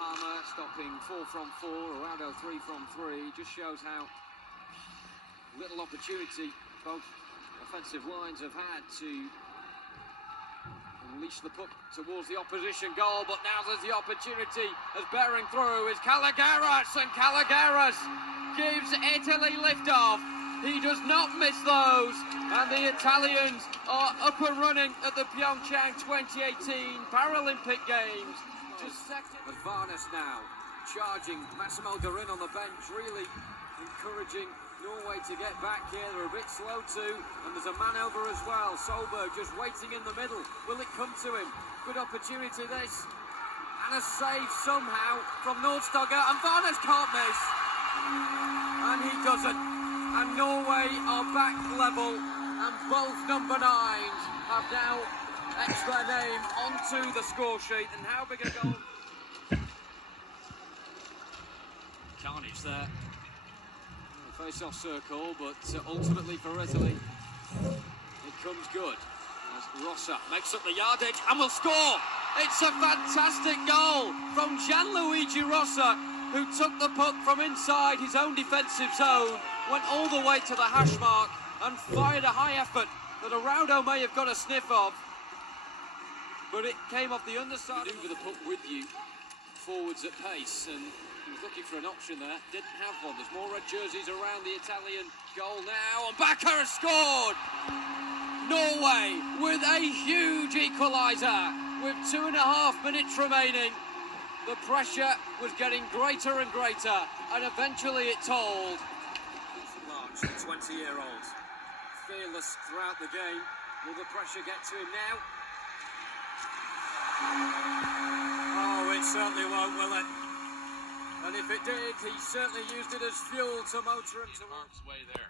Palmer stopping 4 from 4, Araudo 3 from 3. Just shows how little opportunity both offensive lines have had to unleash the puck towards the opposition goal, but now there's the opportunity as bearing through is Calagaris, and Calagaris gives Italy liftoff. He does not miss those, and the Italians are up and running at the Pyeongchang 2018 Paralympic Games. Just second. Varnes now charging. Massimo Garin on the bench, really encouraging Norway to get back here. They're a bit slow too, and there's a man over as well. Solberg just waiting in the middle. Will it come to him? Good opportunity this. And a save somehow from Nordstoga, and Varnes can't miss. And he doesn't. And Norway are back level, and both number 9s have now etched their name onto the score sheet. And how big a goal? Carnage there. Face-off circle, but ultimately for Italy, it comes good. As Rossa makes up the yardage and will score. It's a fantastic goal from Gianluigi Rossa, who took the puck from inside his own defensive zone, went all the way to the hash mark and fired a high effort that Araudo may have got a sniff of, but it came off the underside. With the puck with you, forwards at pace, and he was looking for an option there, didn't have one. There's more red jerseys around the Italian goal now, and Bakker has scored! Norway with a huge equaliser with 2.5 minutes remaining. The pressure was getting greater and greater, and eventually it told. March, the 20-year-old, fearless throughout the game. Will the pressure get to him now? Oh, it certainly won't, will it? And if it did, he certainly used it as fuel to motor him to harm's way there.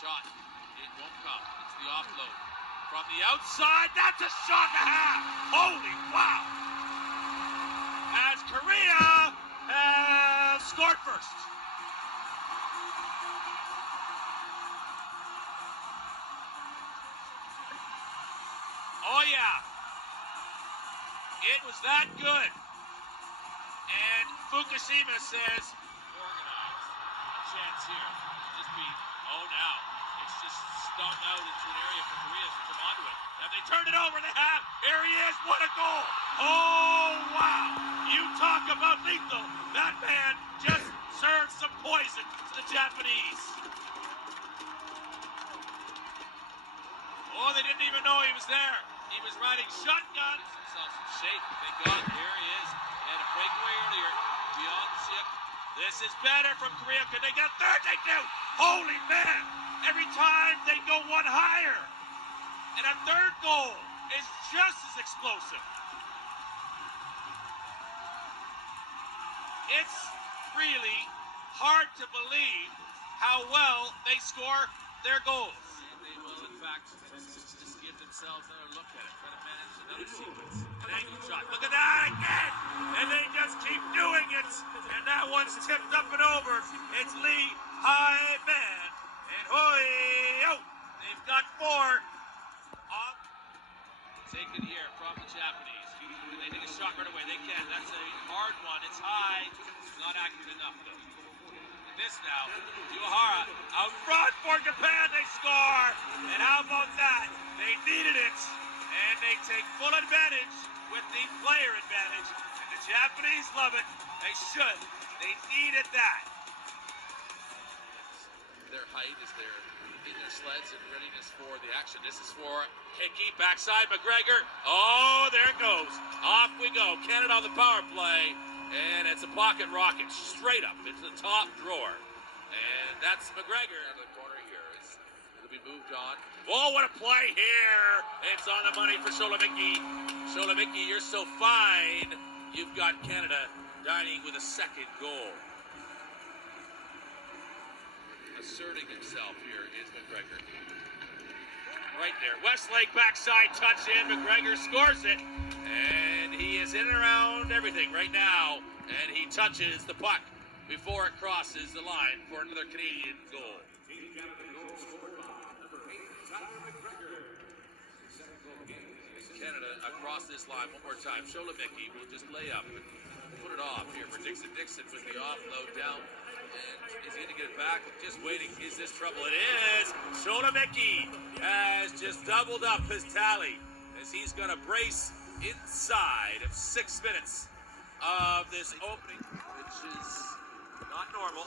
Shot, it won't come. It's the offload. From the outside, that's a shot and a half! Holy wow! As Korea has scored first. Oh yeah! It was that good. And Fukushima says, organized. A chance here. Just be, oh now. It's just stung out into an area for Korea to come onto it. And they turned it over, they have. Here he is, what a goal. Oh wow. You talk about lethal. That man just served some poison to the Japanese. Oh, they didn't even know he was there. He was riding shotgun. Himself some shape. Thank God, here he is. He had a breakaway earlier. Beyond Sik. This is better from Korea. Could they get a third? They do. Holy man! Every time they go one higher. And a third goal is just as explosive. It's really hard to believe how well they score their goals. And they will, in fact, just give themselves another look at it, try to manage another sequence. An angle shot. Look at that again! And they just keep doing it. And that one's tipped up and over. It's Lee High Man. And hoy-yo! They've got 4. Taken here from the Japanese. Can they take a shot right away? They can. That's a hard one. It's high. Not accurate enough, though. And this now, Uehara out front for Japan. They score. And how about that? They needed it. And they take full advantage with the player advantage. And the Japanese love it. They should. They needed that. Their height is their in their sleds and readiness for the action. This is for Hickey, backside McGregor. Oh, there it goes. Off we go. Canada on the power play. And it's a pocket rocket straight up into the top drawer. And that's McGregor. In the corner here. It'll be moved on. Oh, what a play here. It's on the money for Sholomiki. Sholomiki, you're so fine. You've got Canada dining with a second goal. Asserting himself here is McGregor. Right there. Westlake backside touch in. McGregor scores it. And he is in and around everything right now. And he touches the puck before it crosses the line for another Canadian goal. Canada, a across this line one more time. Sholomicki will just lay up and put it off here for Dixon. Dixon with the offload down. And is he going to get it back? Just waiting. Is this trouble? It is. Sholomicki has just doubled up his tally as he's going to brace inside of 6 minutes of this opening, which is not normal.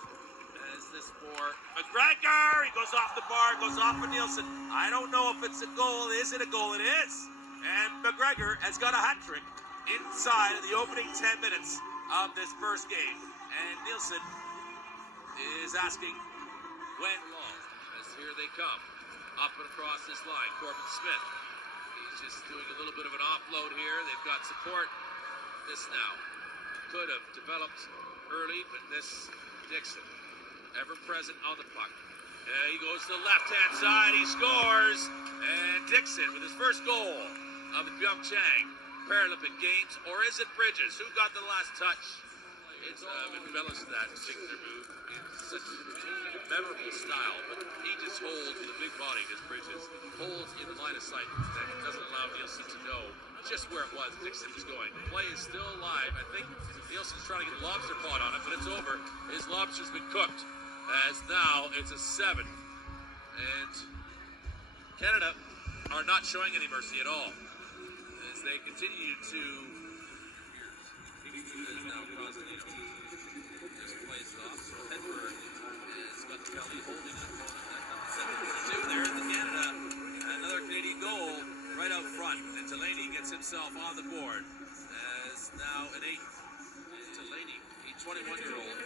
As this for McGregor, he goes off the bar, goes off for Nielsen. I don't know if it's a goal. Is it a goal? It is. And McGregor has got a hat trick inside of the opening 10 minutes of this first game. And Nielsen is asking when long, as here they come up and across this line. Corbin Smith, he's just doing a little bit of an offload here. They've got support. This now could have developed early, but this Dixon ever present on the puck. He goes to the left-hand side. He scores, and Dixon with his first goal of the Pyeongchang Paralympic Games. Or is it Bridges? Who got the last touch? It's embellished that particular move in such a memorable style, but he just holds with a big body, as Bridges holds in the line of sight that doesn't allow Nielsen to know just where it was Dixon was going. The play is still alive. I think Nielsen's trying to get the lobster pot on it, but it's over. His lobster's been cooked, as now it's a 7. And Canada are not showing any mercy at all as they continue to now Cosnino just plays it off. So Hedberg has got Kelly holding an opponent. 7-2 there in the Canada. Another Canadian goal right out front. And Delaney gets himself on the board as now an 8th. Delaney, a 21-year-old.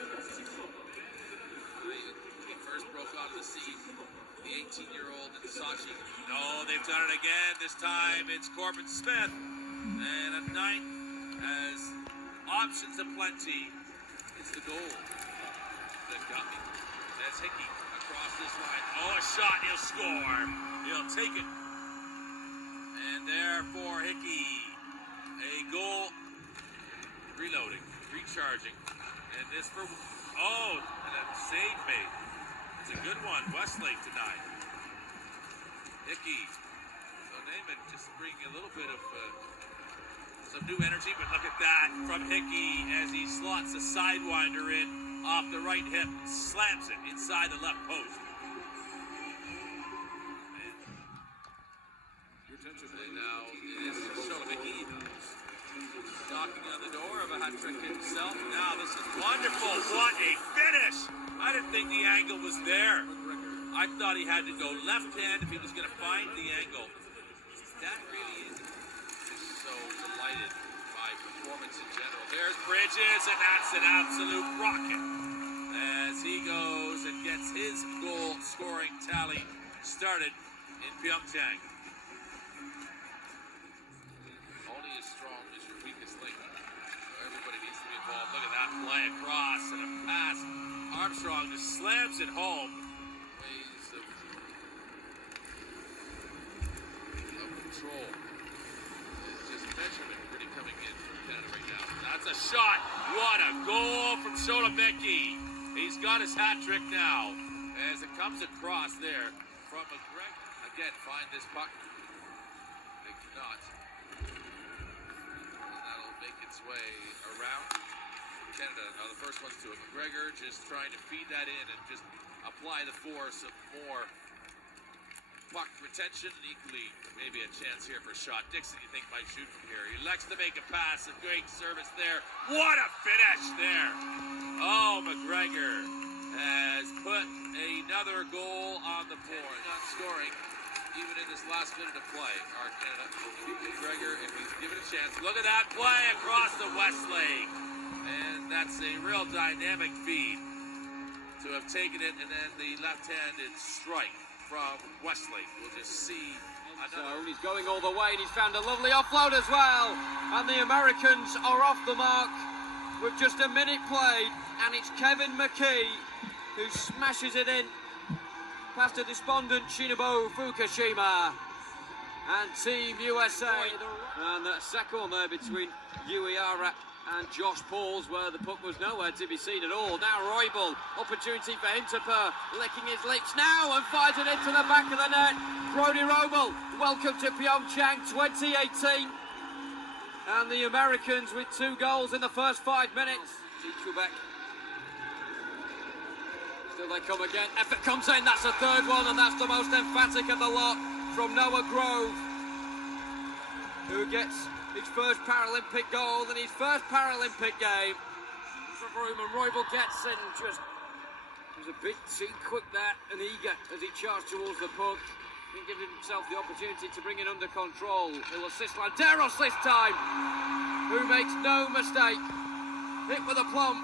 He first broke onto the scene. The 18-year-old Sashi. No, they've done it again. This time it's Corbin Smith. And a 9th as options aplenty. It's the goal that got me. That's Hickey across this line. Oh, a shot, he'll score. He'll take it. And there for Hickey. A goal. Reloading, recharging. And this for, oh, and a save made. It's a good one, Westlake tonight. Hickey. So Naaman just bringing a little bit of some new energy, but look at that from Hickey as he slots a sidewinder in off the right hip, slams it inside the left post. And now it is Sholomicki knocking on the door of a hat trick himself. Now this is wonderful. What a finish! I didn't think the angle was there. I thought he had to go left hand if he was going to find the angle. That really is so delighted by performance in general. There's Bridges, and that's an absolute rocket as he goes and gets his goal scoring tally started in Pyeongchang. Only as strong as your weakest link. Everybody needs to be involved. Look at that play across and a pass. Armstrong just slams it home. Ways of control. Just measurement pretty coming in from Canada right now. That's a shot. What a goal from Sholomicki. He's got his hat trick now as it comes across there from McGregor. Again, find this puck. They cannot. And that'll make its way around. Canada are the first ones to it. McGregor just trying to feed that in and just apply the force of more puck retention, and equally maybe a chance here for a shot. Dixon, you think, might shoot from here. He elects to make a pass. A great service there. What a finish there. Oh, McGregor has put another goal on the board. Not scoring even in this last minute of play. Our Canada, McGregor, if he's given a chance. Look at that play across the west leg. And that's a real dynamic feed to have taken it, and then the left-handed strike from Westlake. We'll just see another. So he's going all the way, and he's found a lovely offload as well. And the Americans are off the mark with just a minute played, and it's Kevin McKee who smashes it in past a despondent Shinobu Fukushima and Team USA. And that second there between Uehara and Josh Pauls, where the puck was nowhere to be seen at all. Now Roybal, opportunity for Hinterper, licking his lips now and fires it into the back of the net. Brody Roybal, welcome to Pyeongchang 2018. And the Americans with 2 goals in the first 5 minutes. Quebec. Still they come again. Effort comes in, that's the 3rd one, and that's the most emphatic of the lot from Noah Grove, who gets his first Paralympic goal in his first Paralympic game. For room, and Roybal gets in, just was a bit too quick there and eager as he charged towards the puck. He gives himself the opportunity to bring it under control. He'll assist Landeros this time, who makes no mistake. Hit with a plumb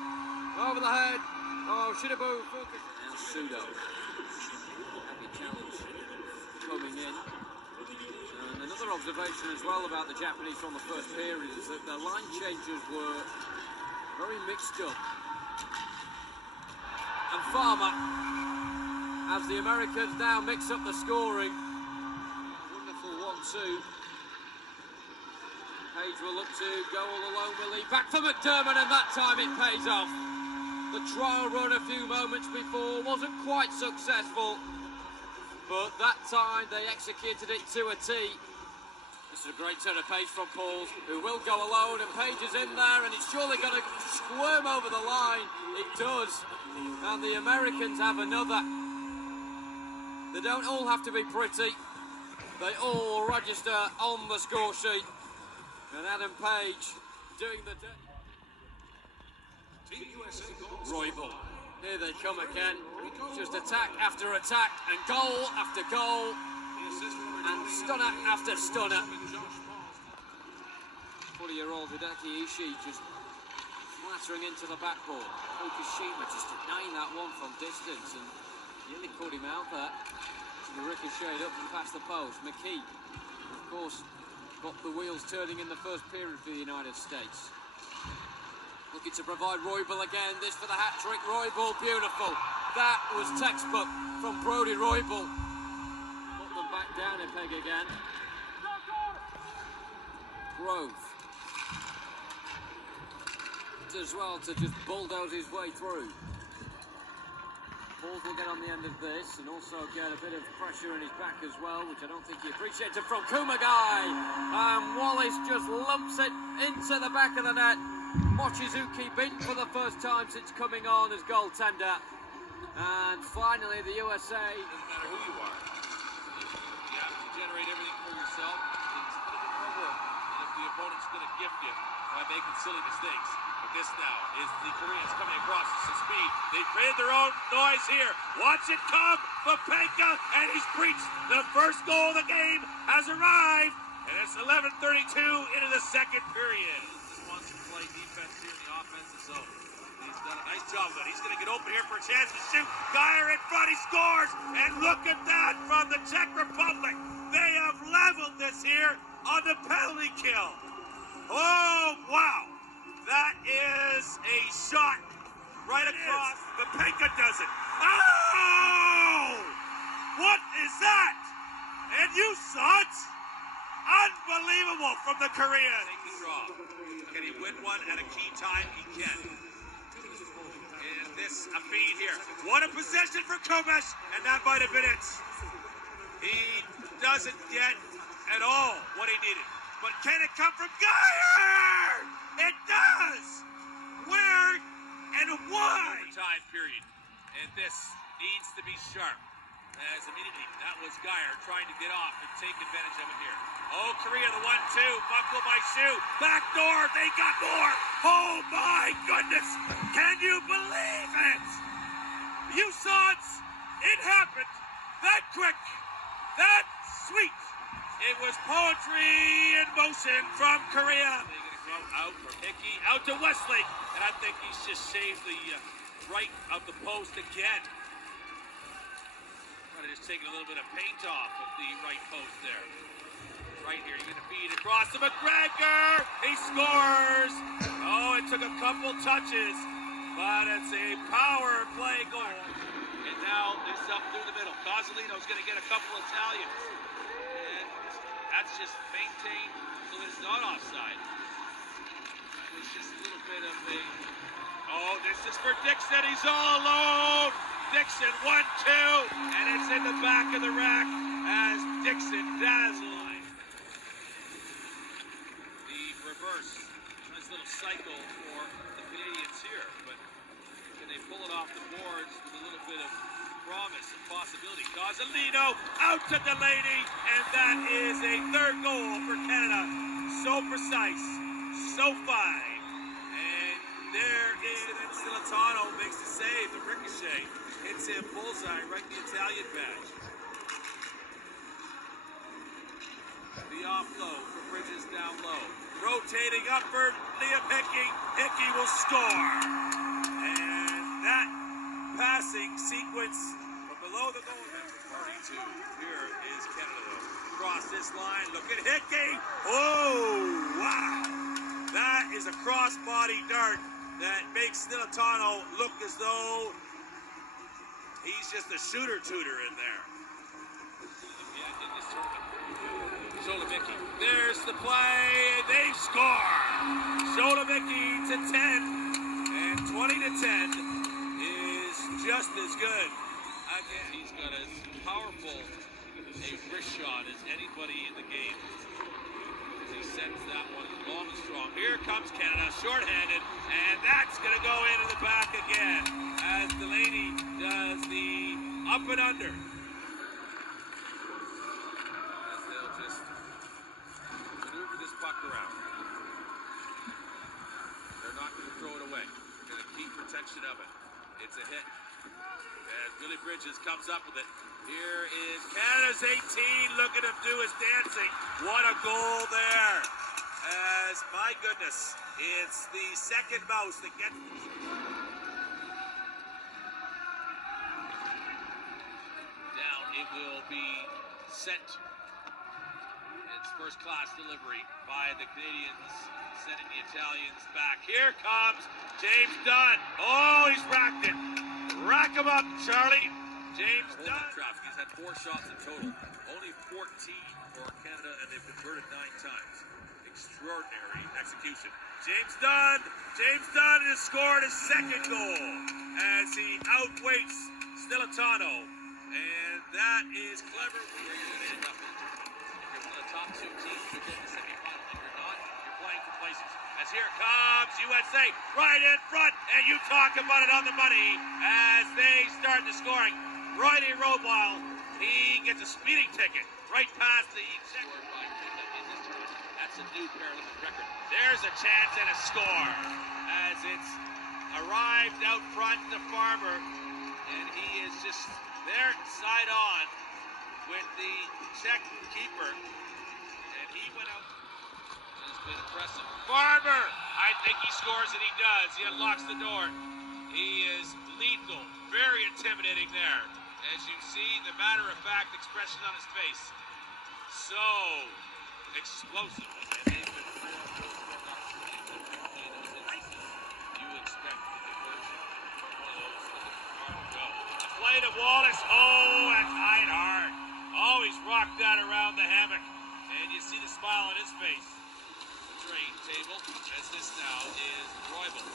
over the head. Oh, Shinabu focus. And Sudo. Happy challenge coming in. And another observation as well about the Japanese from the first period is that their line changes were very mixed up. And Farmer, as the Americans now mix up the scoring. Wonderful 1-2. Page will look to go all alone, will he? Back for McDermott, and that time it pays off. The trial run a few moments before wasn't quite successful, but that time they executed it to a T. This is a great turn of pace from Pauls, who will go alone, and Page is in there, and it's surely going to squirm over the line. It does, and the Americans have another. They don't all have to be pretty. They all register on the score sheet. And Adam Page doing the... Team USA goals. Roybal. Here they come again. Just attack after attack, and goal after goal. And stunner after stunner. 40-year-old Hideki Ishii just flattering into the backboard. Fukushima just denying that one from distance, and nearly caught him out there. To ricochet up and past the post. McKee, of course, got the wheels turning in the first period for the United States. Looking to provide Roybal again. This for the hat-trick. Roybal, beautiful. That was textbook from Brodie Roybal. Put them back down in Peg again. Grove. As well to just bulldoze his way through. Pauls will get on the end of this and also get a bit of pressure in his back as well, which I don't think he appreciated from Kumagai. And Wallace just lumps it into the back of the net. Mochizuki been for the first time since coming on as goaltender. And finally the USA. Doesn't matter who you are. You have to generate everything for yourself. It's a little bit more work. And if the opponent's going to gift you by making silly mistakes. This now is the Koreans coming across with some speed. They created their own noise here. Watch it come. Papenka, and he's breached. The first goal of the game has arrived. And it's 11:32 into the second period. Just wants to play defense here in the offensive zone. He's done a nice job of it. He's going to get open here for a chance to shoot. Geyer in front, he scores. And look at that from the Czech Republic. They have leveled this here on the penalty kill. Oh, wow. That is a shot right across. Papenka does it. Oh! What is that? And you saw it? Unbelievable from the Korean. Taking draw. Can he win one at a key time? He can. And this, a feed here. What a possession for Komesh, and that might have been it. He doesn't get at all what he needed. But can it come from Geyer? It does! Where and why? Time period. And this needs to be sharp. As immediately, that was Geyer trying to get off and take advantage of it here. Oh, Korea, the 1-2. Buckle by Shu. Back door, they got more. Oh, my goodness. Can you believe it? You saw it. It happened. That quick. That sweet. It was poetry in motion from Korea. They're going to go out for Hickey, out to Westlake. And I think he's just saved the right of the post again. Kind of just taking a little bit of paint off of the right post there. Right here, you're going to feed across to McGregor. He scores. Oh, it took a couple touches, but it's a power play goal. And now it's up through the middle. Cozzolino's going to get a couple Italians. And that's just maintained so that it's not offside. It's just a little bit of a... Oh, this is for Dixon. He's all alone. Dixon, 1-2. And it's in the back of the rack as Dixon dazzles. The reverse. Nice little cycle for the Canadians here, but can they pull it off the boards with a little bit of promise and possibility? Causalino out to Delaney, and that is a third goal for Canada. So precise, so fine, and there is. And then Sledge makes the save. The ricochet hits him bullseye right in the Italian badge. The offload for Bridges down low. Rotating up for Liam Hickey. Hickey will score. And that passing sequence from below the goal. 42. Here is Canada. Across this line. Look at Hickey. Oh, wow. That is a cross-body dart that makes Sledge look as though he's just a shooter-tooter in there. Sholomicki, there's the play, and they score! Sholomicki to 10, and 20 to 10 is just as good. Again, he's got as powerful a wrist shot as anybody in the game. As he sends that one long and strong. Here comes Canada, shorthanded, and that's going to go into the back again as Delaney does the up and under. Around. They're not going to throw it away. They're going to keep protection of it. It's a hit. As Billy Bridges comes up with it. Here is Canada's 18. Look at him do his dancing. What a goal there. As, my goodness, it's the second mouse that gets... Down, it will be sent. First class delivery by the Canadians, sending the Italians back. Here comes James Dunn. Oh, he's racked it. Rack him up, Charlie. James Dunn. He's had 4 shots in total. Only 14 for Canada, and they've converted 9 times. Extraordinary execution. James Dunn has scored his second goal as he outweights Sledge. And that is clever. Top 2 teams to get the semifinal. If you're not, you're playing for places. As here comes USA right in front, and you talk about it on the money as they start the scoring. Riley Robile, he gets a speeding ticket right past the Czech Republic in this tournament. That's a new Paralympic record. There's a chance and a score as it's arrived out front to Farmer, and he is just there side on with the Czech keeper. He went out. It's been impressive. Farmer! I think he scores and he does. He unlocks the door. He is lethal. Very intimidating there. As you see, the matter-of-fact expression on his face. So explosive. And they've been you expect the conversion from one of those go. A play to Wallace. Oh, that's high and hard. Oh, he's rocked that around the hammock. And you see the smile on his face. The train table, as this now is Roybal.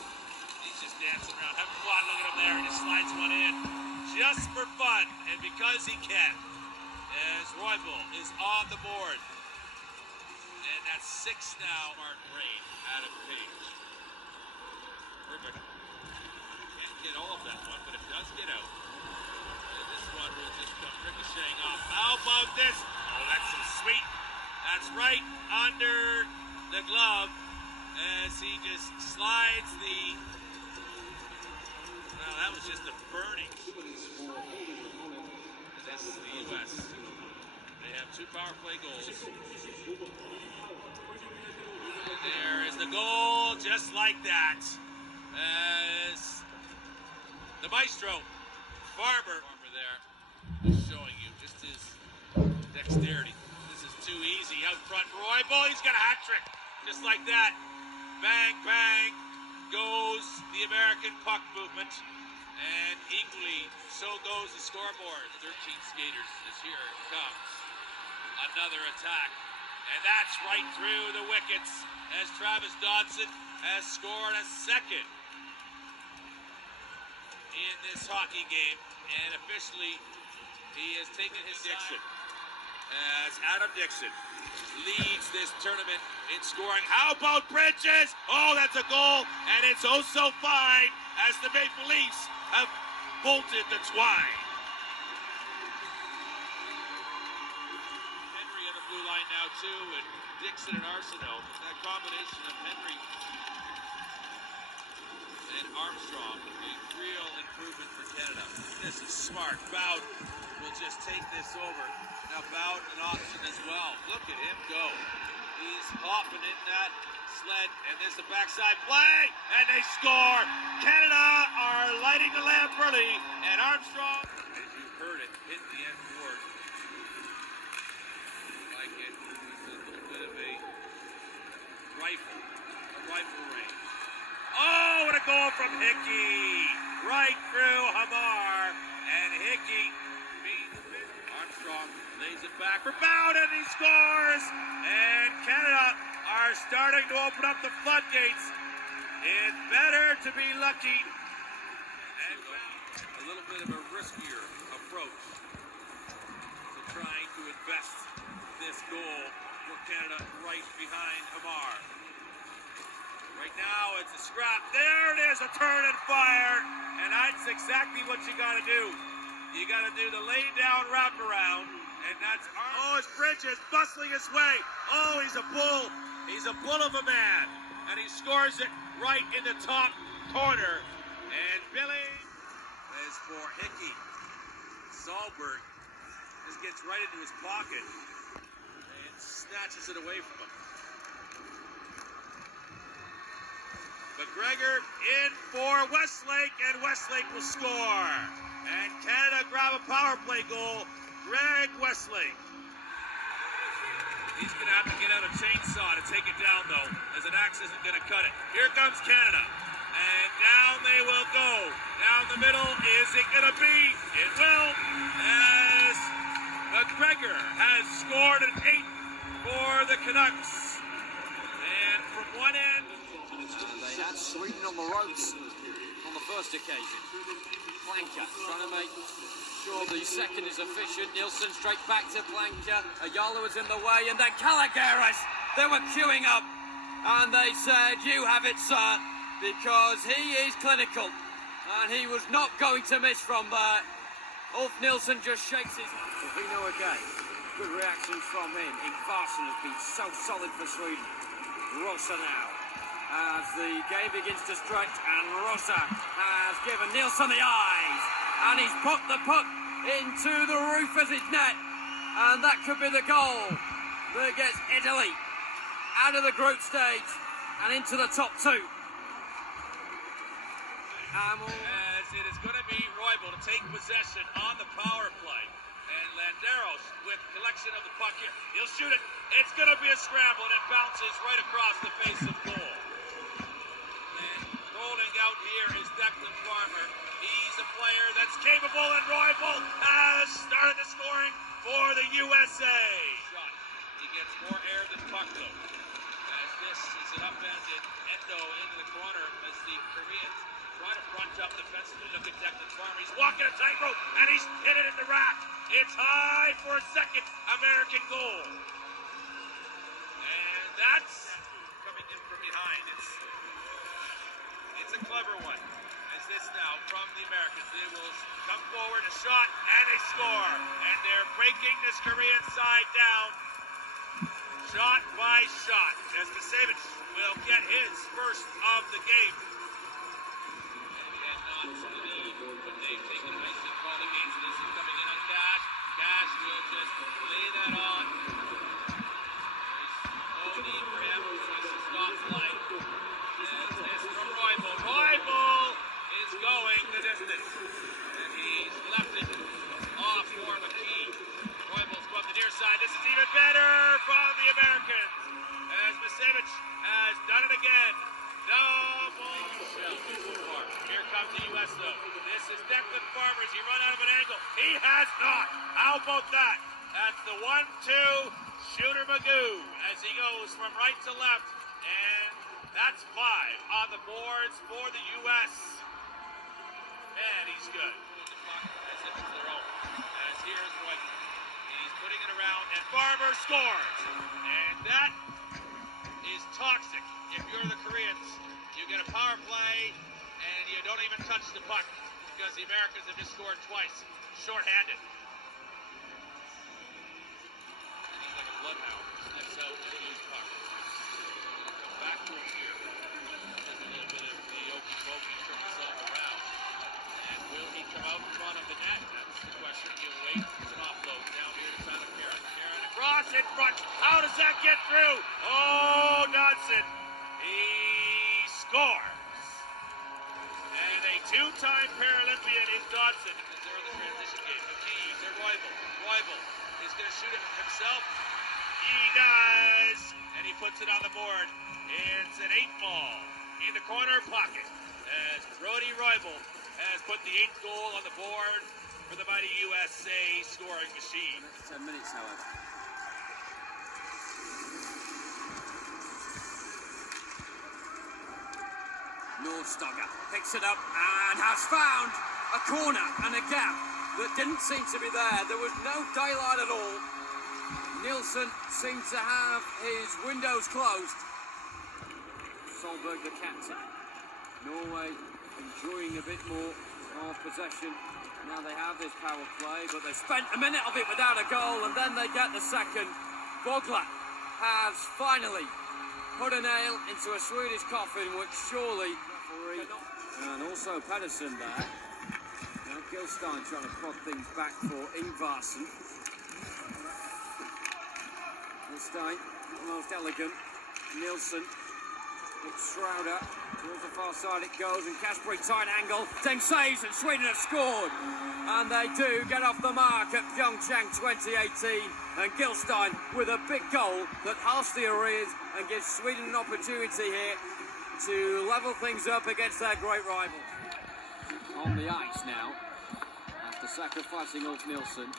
He's just dancing around, having fun. Look at him there, just slides one in. Just for fun, and because he can. As Roybal is on the board. And that's 6 now. Martin Rain, Adam Page. Perfect. Can't get all of that one, but it does get out. And this one will just come ricocheting off. How about this? Oh, that's some sweet. That's right under the glove as he just slides the... Well, that was just a burning. This is the U.S. They have 2 power play goals. And there is the goal, just like that. As the maestro, Farmer there, is showing you just his dexterity. Too easy out front. Roybal, he's got a hat trick. Just like that. Bang, bang goes the American puck movement. And equally, so goes the scoreboard. 13 skaters as here comes another attack. And that's right through the wickets as Travis Dodson has scored a second in this hockey game. And officially, he has taken his Dixon. as Adam Dixon leads this tournament in scoring. How about Bridges? Oh, that's a goal, and it's oh so fine as the Maple Leafs have bolted the twine. Henry on the blue line now too, and Dixon and Arsenault. That combination of Henry and Armstrong, a real improvement for Canada. This is smart. Bowden will just take this over. Now Bowden an option as well. Look at him go. He's hopping in that sled, and there's the backside play, and they score. Canada are lighting the lamp early, and Armstrong, as you heard it, hit the end board. Like it was a little bit of a rifle range. Oh, what a goal from Hickey! Right through Hamar, and Hickey beats Armstrong, lays it back for Bowden, he scores! And Canada are starting to open up the floodgates. It's better to be lucky. And a little bit of a riskier approach to trying to invest this goal for Canada right behind Hamar. Right now, it's a scrap. There it is, a turn and fire. And that's exactly what you got to do. You got to do the lay down wraparound. And that's oh, it's Bridges bustling his way. Oh, he's a bull. He's a bull of a man. And he scores it right in the top corner. And Billy is for Hickey. Sahlberg just gets right into his pocket and snatches it away from him. McGregor in for Westlake, and Westlake will score. And Canada grab a power play goal. Greg Westlake. He's going to have to get out a chainsaw to take it down, though, as an axe isn't going to cut it. Here comes Canada. And down they will go. Down the middle. Is it going to be? It will. As McGregor has scored an 8 for the Canucks. And from one end, They had Sweden on the ropes on the first occasion. Planka trying to make sure the second is efficient. Nielsen straight back to Planka. Ayala was in the way, and then Calagaris. They were queuing up, and they said, "You have it, sir," because he is clinical, and he was not going to miss from there. Ulf Nielsen just shakes his. Vino again. Good reaction from him. Ingvarsson has been so solid for Sweden. Rossa now. As the game begins to stretch, and Rossa has given Nielsen the eyes, and he's put the puck into the roof of his net, and that could be the goal that gets Italy out of the group stage and into the top two. as it is going to be Roybal to take possession on the power play. And Landeros with collection of the puck here. He'll shoot it. It's going to be a scramble, and it bounces right across the face of goal. And rolling out here is Declan Farmer. He's a player that's capable, and Roybal has started the scoring for the USA. Shot. He gets more air than puck, though. As this is an upended endo into the corner as the Koreans try to front up defensively. Look at Declan Farmer. He's walking a tightrope, and he's hit it in the rack. It's high for a second American goal. And that's coming in from behind. It's a clever one. As this now from the Americans. They will come forward, a shot, and they score. And they're breaking this Korean side down. Shot by shot. As Misevich will get his first of the game. And again, not to the lead, but they've taken a nice and quality game. So this is coming in on Cash. Cash will just lay that on. There's no need for him. Tries to stop play. As this from Roybal. Roybal is going the distance. And he's left it off for McKee. Roybal's from the near side. This is even better from the Americans. As Misevich has done it again. Double shell. Here comes the U.S. though. This is Declan Farmer. Has he run out of an angle? He has not. How about that? That's the 1-2 shooter Magoo as he goes from right to left. And that's 5 on the boards for the U.S. And he's good. As here's Roybal. He's putting it around, and Farmer scores. And that is toxic. If you're the Koreans, you get a power play and you don't even touch the puck because the Americans have just scored twice, shorthanded. And he's like a bloodhound. Slips out and loose puck. He'll come back to him here. Does a little bit of the okey-pokey, turn himself around. And will he come out in front of the net? That's the question. He'll wait. It's an offload down here to Tyler Karen. Karen across in front. How does that get through? Oh, Dodson. He scores. And a two-time Paralympian in Dodson. As they're in the transition game. McKee to Roybal. Roybal is going to shoot it himself. He does. And he puts it on the board. It's an 8-ball in the corner pocket. As Brody Roybal has put the 8th goal on the board for the mighty USA scoring machine. 10 minutes, however. Nordstoger picks it up and has found a corner and a gap that didn't seem to be there. There was no daylight at all. Nielsen seemed to have his windows closed. Solberg, the captain. Norway enjoying a bit more of possession. Now they have this power play, but they've spent a minute of it without a goal, and then they get the second. Bogler has finally put a nail into a Swedish coffin, which surely... And also Pedersen there. Now Gilstein trying to plug things back for Ingvarsson. Gilstein, almost elegant. Nielsen. It's Schroeder. Towards the far side it goes, and Kasper tight angle. Then saves, and Sweden have scored. And they do get off the mark at Pyeongchang 2018. And Gilstein with a big goal that halves the arrears and gives Sweden an opportunity here to level things up against their great rival. On the ice now, after sacrificing Ulf Nielsen,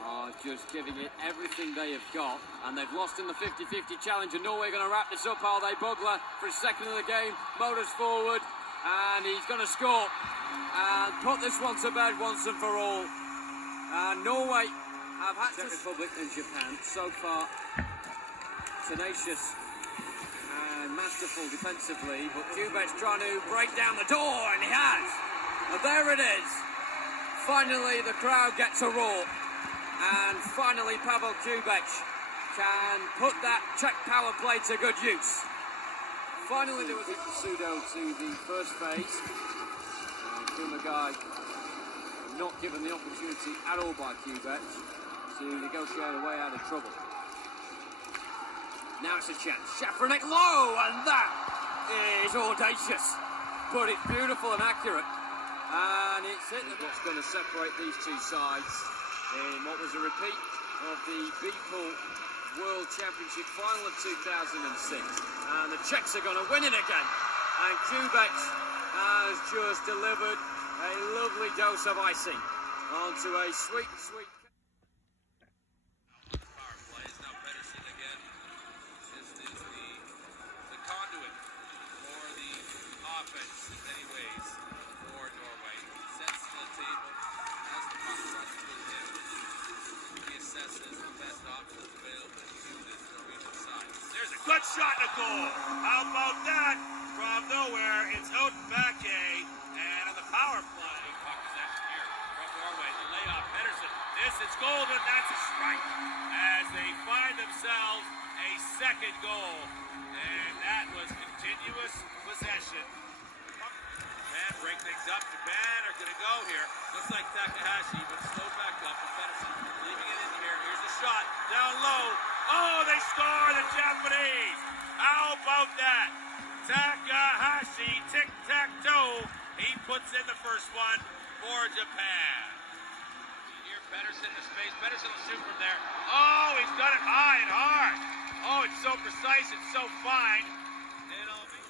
are just giving it everything they have got, and they've lost in the 50-50 challenge, and Norway are going to wrap this up, are they? Bogler for his second of the game, motors forward, and he's going to score and put this one to bed once and for all. And Norway have had Czech Republic and Japan so far tenacious and masterful defensively, but Kubek's trying to break down the door, and he has. And there it is. Finally, the crowd gets a roar. And finally, Pavel Kubek can put that Czech power play to good use. Finally, there was a pseudo to the first phase. Kumagai not given the opportunity at all by Kubek to negotiate a way out of trouble. Now it's a chance. Shafranek low, and that is audacious. But it's beautiful and accurate. And it's it that's going to separate these two sides in what was a repeat of the B-Pool World Championship final of 2006. And the Czechs are going to win it again. And Kubek has just delivered a lovely dose of icing onto a sweet, sweet... Power play is now Pedersen again. This is the conduit for the offense in many ways for Norway. Sets the table as the puck runs through him. He assesses the best options available to this Norwegian side. There's a good shot in the goal. How about that? From nowhere, it's Odenbake, and on the power play, puck is actually here from Norway. The layoff, Pedersen. This is golden. That's a strike as they find themselves a second goal, and that was continuous possession. And break things up. Japan are going to go here. Looks like Takahashi, but slow back up. And Pedersen leaving it in here. Here's a shot down low. Oh, they score, the Japanese. How about that? Takahashi, tic-tac-toe. He puts in the first one for Japan. Here, Pedersen in space. Pedersen will shoot from there. Oh, he's got it high and hard. Oh, it's so precise. It's so fine. It'll be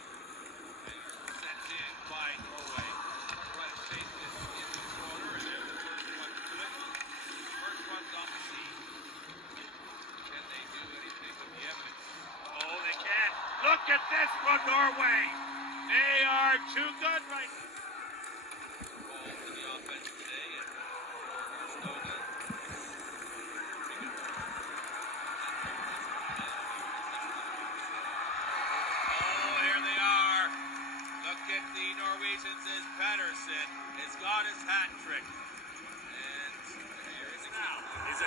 sent in by Norway. Try to take this in the corner, and there's the first one to it. First one's off the seat. Can they do anything with the evidence? Oh, they can. Look at this from Norway. They are too good right now. Ball to the offense today, and Stoga.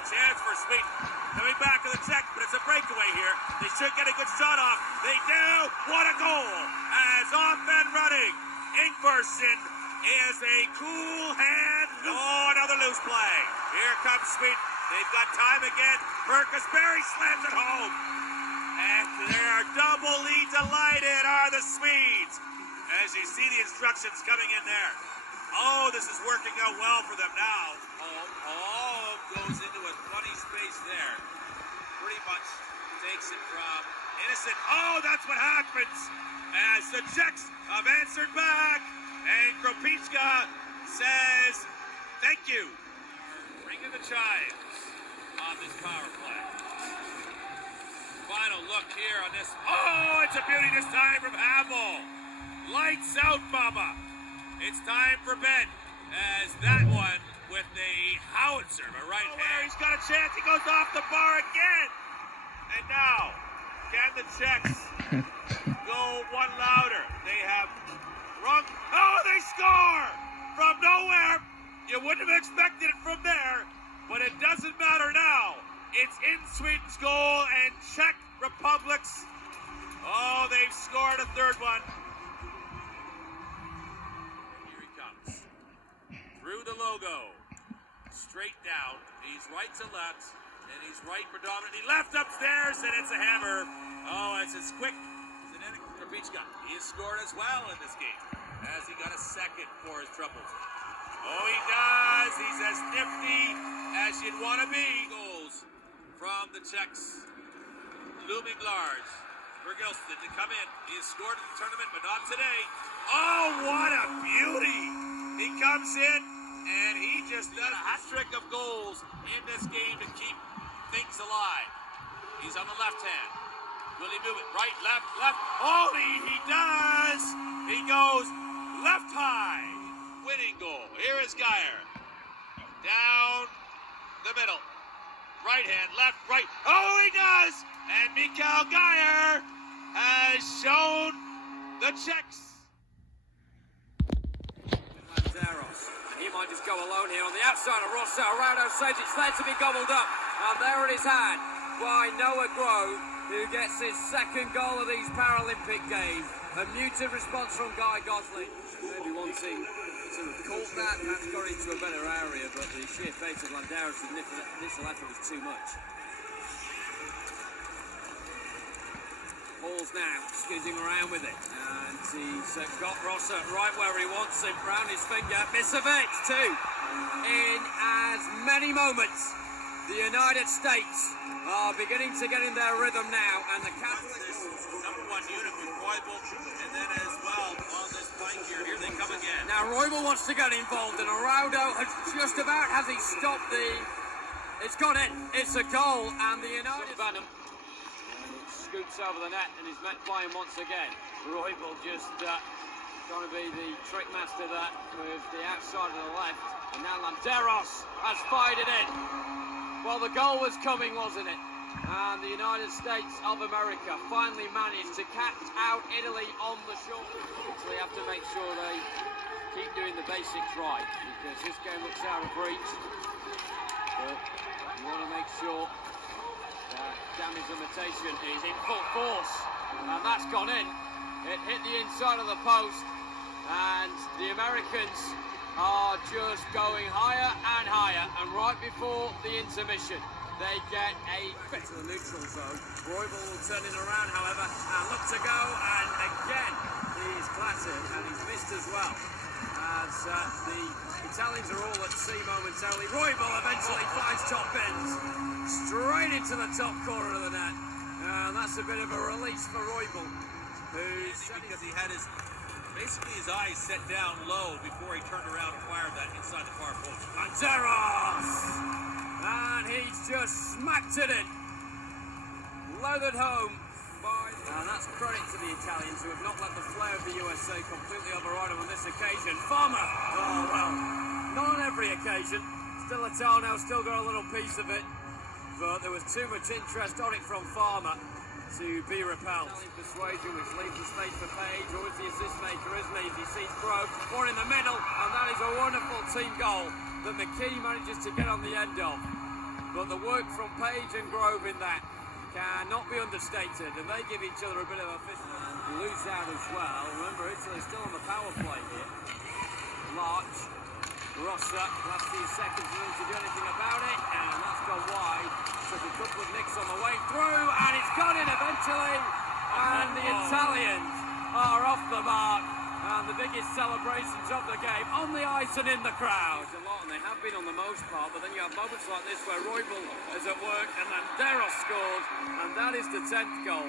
chance for Sweden. Coming back to the Czech, but it's a breakaway here. They should get a good shot off. They do. What a goal. As off and running. Ingvarsson is a cool hand. Oh, another loose play. Here comes Sweden. They've got time again. Berry slams it home. And they are doubly delighted are the Swedes. As you see the instructions coming in there. Oh, this is working out well for them now. Oh, goes into a funny space there. Pretty much takes it from Innocent. Oh, that's what happens as the Czechs have answered back. And Kropička says, thank you. Ringing the chimes on this power play. Final look here on this. Oh, it's a beauty this time from Hamill. Lights out, mama. It's time for Ben, as that one with the howitzer, a right hand. He's got a chance, he goes off the bar again. And now, can the Czechs go one louder? They have rung, oh, they score! From nowhere, you wouldn't have expected it from there, but it doesn't matter now. It's in Sweden's goal and Czech Republic's, oh, they've scored a third one. Through the logo, straight down, he's right to left, and he's right predominantly left upstairs, and it's a hammer. Oh, it's as quick as an Kropička. He has scored as well in this game, as he got a second for his troubles. Oh, he does. He's as nifty as you'd want to be. Goals from the Czechs. Looming large. Bergelston to come in. He has scored in the tournament, but not today. Oh, what a beauty. He comes in, and he just does a hat trick of goals in this game to keep things alive. He's on the left hand. Will he move it? Right, left, left. Oh, he does. He goes left high. Winning goal. Here is Geyer. Down the middle. Right hand, left, right. Oh, he does. And Mikael Geyer has shown the Czechs. He might just go alone here on the outside of Rosso. Rado saves it, Sledge to be gobbled up. And there it is had by Noah Grove, who gets his second goal of these Paralympic games. A muted response from Guy Gosling. Maybe wanting to have caught that, perhaps got into a better area, but the sheer pace of Landaro's initial effort was too much. Paul's now skidding around with it, and he's got Rosso right where he wants him, round his finger. Misovic too. In as many moments, the United States are beginning to get in their rhythm now, and the Catholics. Number one unit with Roybal, and then as well on this flank here they come again. Now Roybal wants to get involved, and Araudo has just about, has he stopped the, it's gone in, it's a goal, and the United Venom scoops over the net and is met by him once again. Roybal just trying to be the trick master that with the outside of the left, and now Landeros has fired it in. Well, the goal was coming, wasn't it? And the United States of America finally managed to catch out Italy on the shore. So they have to make sure they keep doing the basics right, because this game looks out of reach. But you want to make sure damage limitation is in full force, and that's gone in. It hit the inside of the post, and the Americans are just going higher and higher, and right before the intermission they get a bit to the neutral zone. Roybal will turn it around, however, and look to go, and again he's clattered, and he's missed as well, as the Italians are all at sea momentarily. Roybal eventually finds top bins straight into the top corner of the net, and that's a bit of a release for Roybal, because he had his basically his eyes set down low before he turned around and fired that inside the far post. Landeros, and he's just smacked it in, lathered home. And that's credit to the Italians, who have not let the flair of the USA completely override them on this occasion. Farmer! Oh, well, not on every occasion. Still Italiano, still got a little piece of it. But there was too much interest on it from Farmer to be repelled. Italian persuasion, which leaves the space for Page. Always the assist maker, isn't he? He sees Grove, one in the middle, and that is a wonderful team goal that McKee manages to get on the end of. But but the work from Page and Grove in that cannot be understated, and they give each other a bit of a fist. Lose out as well. Remember, Italy's still on the power play here. Larch, Rossa, last few seconds for them to do anything about it, and that's gone wide. Took a couple of nicks on the way through, and it's gone in eventually, and the Italians are off the mark, and the biggest celebrations of the game on the ice and in the crowd. A lot, and they have been on the most part, but then you have moments like this where Roybal is at work, and then Deros scores, and that is the 10th goal.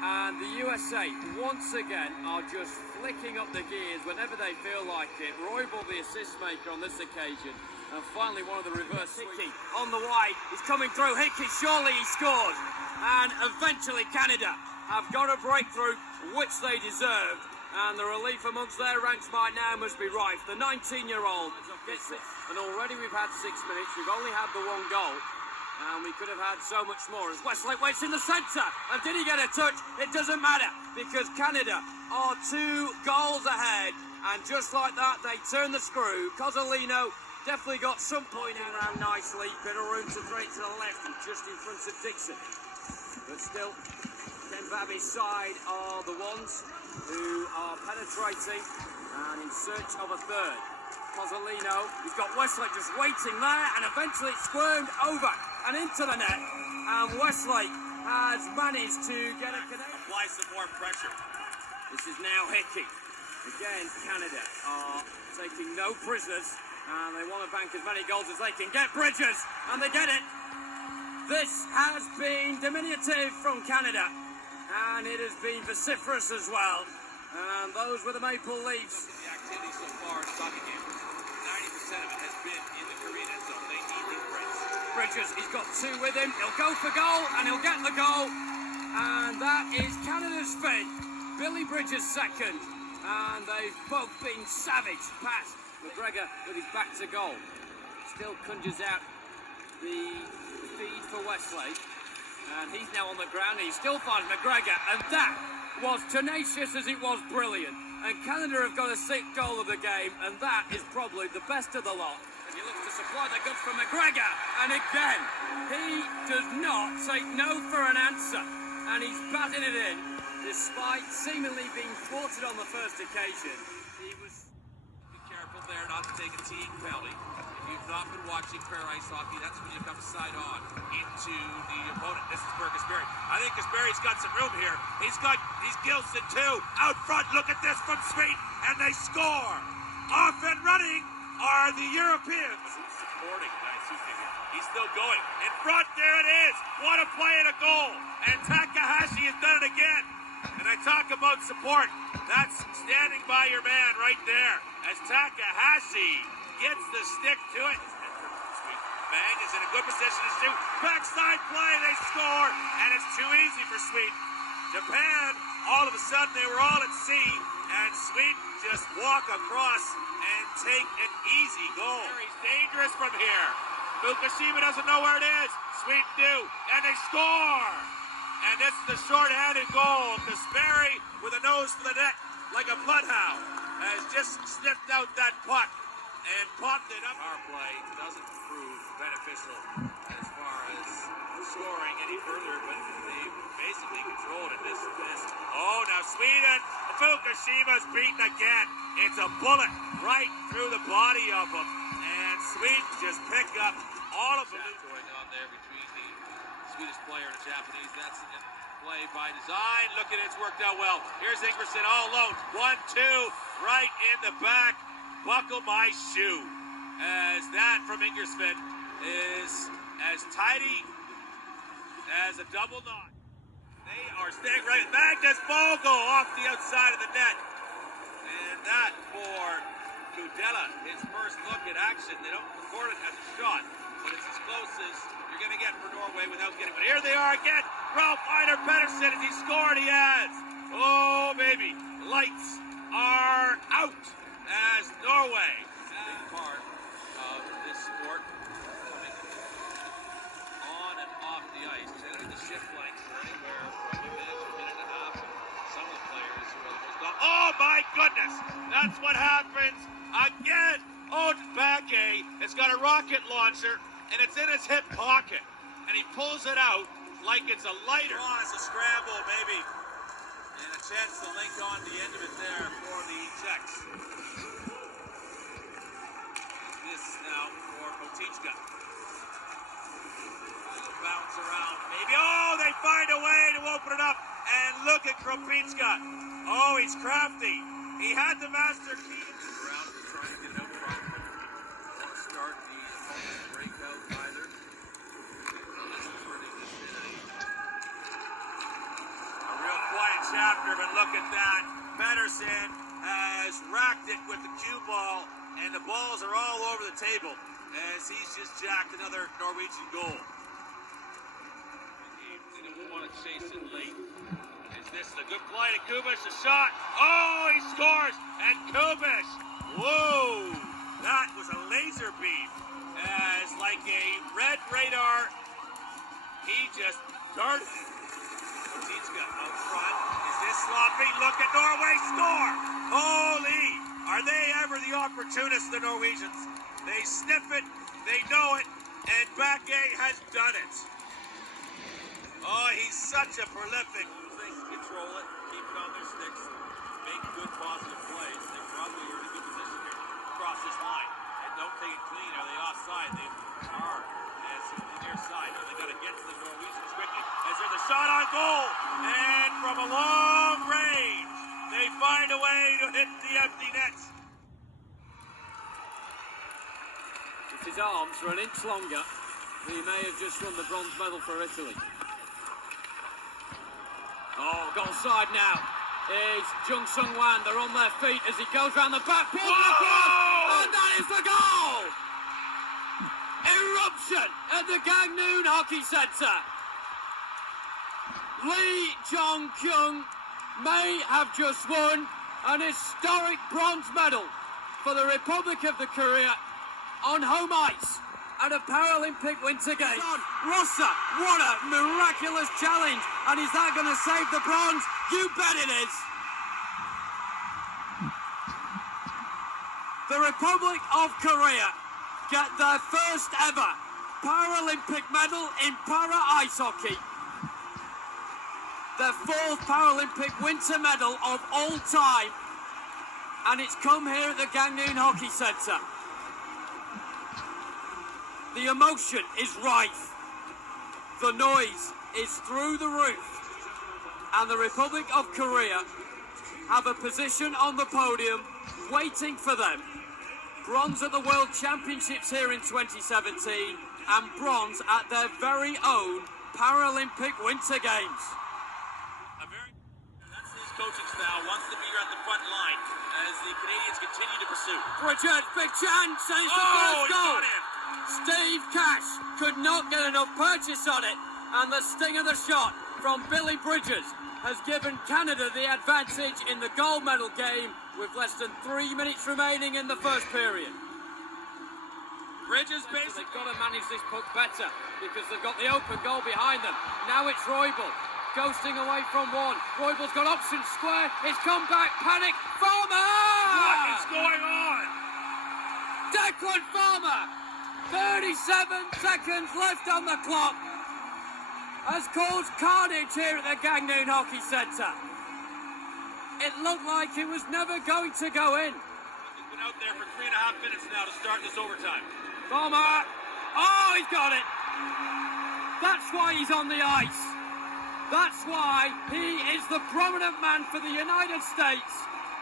And the USA, once again, are just flicking up the gears whenever they feel like it. Roybal, the assist maker on this occasion. And finally, one of the reverse. Hickey on the wide. He's coming through. Hickey, surely he scores. And eventually, Canada have got a breakthrough, which they deserved. And the relief amongst their ranks by now must be rife. The 19-year-old gets it. And already we've had 6 minutes. We've only had the 1 goal. And we could have had so much more as Westlake waits in the centre. And did he get a touch? It doesn't matter because Canada are 2 goals ahead. And just like that, they turn the screw. Cozzolino definitely got some point around nicely. Bit of room to throw it to the left and just in front of Dixon. But still, Ken Babby's side are the ones who are penetrating and in search of a third. Cozzolino, he's got Westlake just waiting there, and eventually it's squirmed over and into the net, and Westlake has managed to get a connection. Apply some more pressure. This is now Hickey. Again, Canada are taking no prisoners, and they want to bank as many goals as they can get. Bridges, and they get it. This has been diminutive from Canada, and it has been vociferous as well. And those were the Maple Leafs. The activity so far in the hockey game, 90% of it has been in the Korean end zone. They need the Brits. Bridges, he's got 2 with him. He'll go for goal, and he'll get the goal. And that is Canada's 5th. Billy Bridges 2nd. And they've both been savage. Pass. McGregor with his back to goal. Still conjures out the feed for Westlake. And he's now on the ground, and he still finds McGregor. And that was tenacious as it was brilliant. And Canada have got a 6th goal of the game, and that is probably the best of the lot. As he looks to supply the goods from McGregor, and again, he does not take no for an answer. And he's batting it in, despite seemingly being thwarted on the first occasion. He was... Be careful there not to take a team penalty. If you've not been watching pair ice hockey, that's when you come side on into the opponent. This is for Gasperry. I think Gasperry's got some room here. He's Gilson too. Out front, look at this from Sweden, and they score. Off and running are the Europeans. He's supporting Daisuke. He's still going. In front, there it is. What a play and a goal. And Takahashi has done it again. And I talk about support. That's standing by your man right there. As Takahashi gets the stick to it. Bang is in a good position to shoot. Backside play, they score, and it's too easy for Sweden. Japan, all of a sudden, they were all at sea, and Sweden just walk across and take an easy goal. He's dangerous from here. Fukushima doesn't know where it is. Sweden do, and they score. And this is the short-handed goal. Gasperry with a nose for the net like a bloodhound has just sniffed out that puck and popped it up. Our play doesn't prove beneficial as far as scoring any further, but they basically controlled it. This. Oh, now Sweden, Fukushima's beaten again. It's a bullet right through the body of him, and Sweden just picked up all of them. Going on there between the Swedish player and the Japanese. That's a play by design. Look at it, it's worked out well. Here's Ingvarsson all alone. 1-2, right in the back. Buckle my shoe. As that from Ingersfit is as tidy as a double knot. They are staying right. Magnus Vogel off the outside of the net. And that for Kudela, his first look at action. They don't record it as a shot, but it's as close as you're going to get for Norway without getting. But here they are again. Ralph Einar Pettersson, as he scored, he adds. Oh, baby. Lights are out as Norway. Big part of this sport coming on and off the ice. Generally, the shift lengths are anywhere from a minute to a minute and a half. Some of the players who are the most gone. Oh my goodness! That's what happens again. Otbake has got a rocket launcher and it's in his hip pocket. And he pulls it out like it's a lighter. Oh, it's a scramble, maybe. And a chance to link on the end of it there for the Czechs. This now for Kotichka. Bounce around, maybe. Oh, they find a way to open it up. And look at Kropitska. Oh, he's crafty. He had the master key. Around to try and get it out front. Don't want to start the opponent's breakout either. This is where they just did a real quiet chapter, but look at that. Pedersen has racked it with the cue ball, and the balls are all over the table as he's just jacked another Norwegian goal. They don't want to chase it late. This is a good play to Kubish, a shot. Oh, he scores, and Kubish. Whoa, that was a laser beam. As like a red radar, he just darted. Kotichka out front. Is this sloppy? Look at Norway score. Holy, are they ever the opportunists, the Norwegians? They sniff it, they know it, and Bakke has done it. Oh, he's such a prolific. Control it, keep it on their sticks, make good positive plays. They probably are in a good position here across this line. And don't take it clean. Are they offside? They are. As on their side. They got to get to the Norwegians quickly. As there's a shot on goal. And from a long range, they find a way to hit the empty net. If his arms were an inch longer, he may have just won the bronze medal for Italy. Oh, goal side now is Jung Sung Wan. They're on their feet as he goes round the back. And that is the goal! Eruption at the Gangneung Hockey Centre. Lee Jong-kyung may have just won an historic bronze medal for the Republic of the Korea on home ice at a Paralympic Winter Games. Rossa, what a miraculous challenge. And is that going to save the bronze? You bet it is. The Republic of Korea get their first ever Paralympic medal in para ice hockey. Their fourth Paralympic winter medal of all time. And it's come here at the Gangneung Hockey Centre. The emotion is rife. The noise is through the roof. And the Republic of Korea have a position on the podium waiting for them. Bronze at the World Championships here in 2017 and bronze at their very own Paralympic Winter Games. That's his coaching style, wants to be at the front line as the Canadians continue to pursue. Bridget, big chance, and it's the first goal. Steve Cash could not get enough purchase on it, and the sting of the shot from Billy Bridges has given Canada the advantage in the gold medal game with less than 3 minutes remaining in the first period. Bridges basically got to manage this puck better because they've got the open goal behind them. Now it's Roybal ghosting away from one. Roybal's got options square. It's come back. Panic. Farmer! What is going on? Declan Farmer! 37 seconds left on the clock has caused carnage here at the Gangneung Hockey Centre. It looked like it was never going to go in. He's been out there for 3.5 minutes now to start this overtime. Farmer! Oh, he's got it! That's why he's on the ice. That's why he is the prominent man for the United States.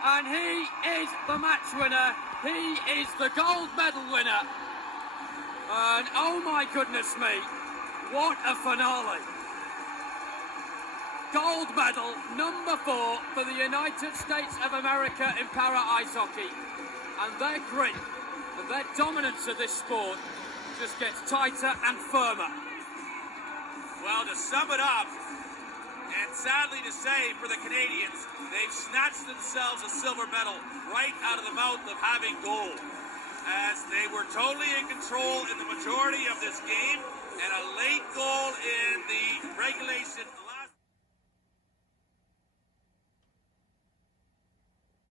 And he is the match winner. He is the gold medal winner. And oh my goodness me, what a finale. Gold medal number 4 for the United States of America in para ice hockey. And their grit and their dominance of this sport just gets tighter and firmer. Well, to sum it up, and sadly to say for the Canadians, they've snatched themselves a silver medal right out of the mouth of having gold, as they were totally in control in the majority of this game, and a late goal in the regulation